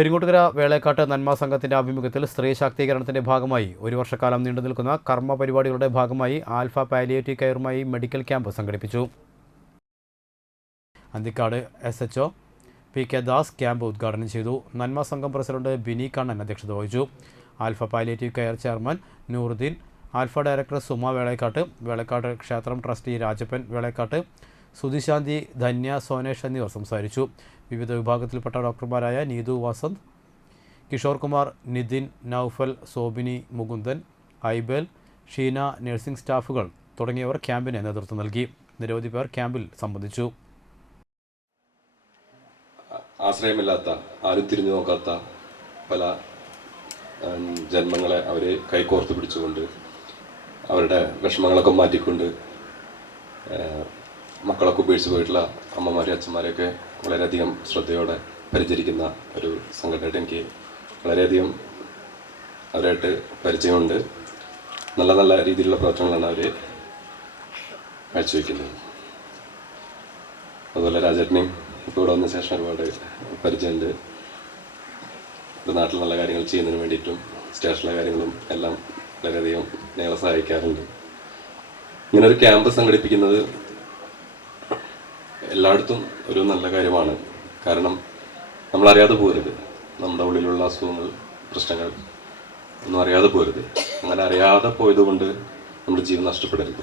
പെരിങ്ങോട്ടുകര വേളേക്കാട്ട് നന്മ സംഘത്തിന്റെ ആഭിമുഖ്യത്തിൽ സ്ത്രീ ശാക്തീകരണത്തിന്റെ ഭാഗമായി ഒരു വർഷക്കാലം നീണ്ടു നിൽക്കുന്ന കർമ്മ പരിപാടികളുടെ ഭാഗമായി ആൽഫ പാലിയേറ്റീവ് കെയറുമായി മെഡിക്കൽ ക്യാമ്പ് സംഘടിപ്പിച്ചു. Anthikad S H P K Das camp ഉദ്ഘാടനം ചെയ്തു. നന്മ സംഘം പ്രസിഡന്റ് ബിനി കണ്ണൻ അധ്യക്ഷത വഹിച്ചു. Alpha palliative care chairman Nooruddeen Alpha director Suma Velekkat Velekkat ക്ഷേത്രം ട്രസ്റ്റി രാജപ്പൻ വേളേക്കാട്ട് സുധിശാന്തി ധന്യ സോനേഷ് എന്നിവർ സംസാരിച്ചു. വിവിധ വിഭാഗത്തിൽപ്പെട്ട ഡോക്ടർമാരായ നീതു വസന്ത് കിഷോർ കുമാർ നിതിൻ നൌഫൽ സോബിനി മുകുന്ദൻ ഐബൽ ഷീന നഴ്സിംഗ് സ്റ്റാഫുകൾ തുടങ്ങിയവർ ക്യാമ്പിന് നേതൃത്വം നൽകി. നിരവധി പേർ ക്യാമ്പിൽ സംബന്ധിച്ചു. ആശ്രയമില്ലാത്ത ആരും തിരിഞ്ഞു നോക്കാത്ത പല ജന്മങ്ങളെ അവർ കൈകോർത്ത് പിടിച്ചുകൊണ്ട് അവരുടെ വിഷമങ്ങളൊക്കെ മാറ്റിക്കൊണ്ട് മക്കളൊക്കെ ഉപേക്ഷിച്ച് പോയിട്ടുള്ള അമ്മമാരെയും അച്ഛന്മാരെയൊക്കെ വളരെയധികം ശ്രദ്ധയോടെ പരിചരിക്കുന്ന ഒരു സംഘടനയായിട്ട് എനിക്ക് വളരെയധികം അവരായിട്ട് പരിചയമുണ്ട്. നല്ല നല്ല രീതിയിലുള്ള പ്രവർത്തനങ്ങളാണ് അവർ കാഴ്ചവെക്കുന്നത്. അതുപോലെ രാജേട്ടനെയും ഇപ്പോൾ ഇവിടെ വന്ന ശേഷം ഒരുപാട് പരിചയമുണ്ട്. ഇവിടെ നാട്ടിൽ നല്ല കാര്യങ്ങൾ ചെയ്യുന്നതിന് വേണ്ടിയിട്ടും സ്റ്റേഷനിലെ കാര്യങ്ങളും എല്ലാം വളരെയധികം ഞങ്ങളെ സഹായിക്കാറുണ്ട്. ഇങ്ങനൊരു ക്യാമ്പ് സംഘടിപ്പിക്കുന്നത് എല്ലായിടത്തും ഒരു നല്ല കാര്യമാണ്. കാരണം നമ്മളറിയാതെ പോരുത്. നമ്മുടെ ഉള്ളിലുള്ള അസുഖങ്ങൾ പ്രശ്നങ്ങൾ ഒന്നും അറിയാതെ പോരുത്. അങ്ങനെ അറിയാതെ പോയതുകൊണ്ട് നമ്മുടെ ജീവൻ നഷ്ടപ്പെടരുത്.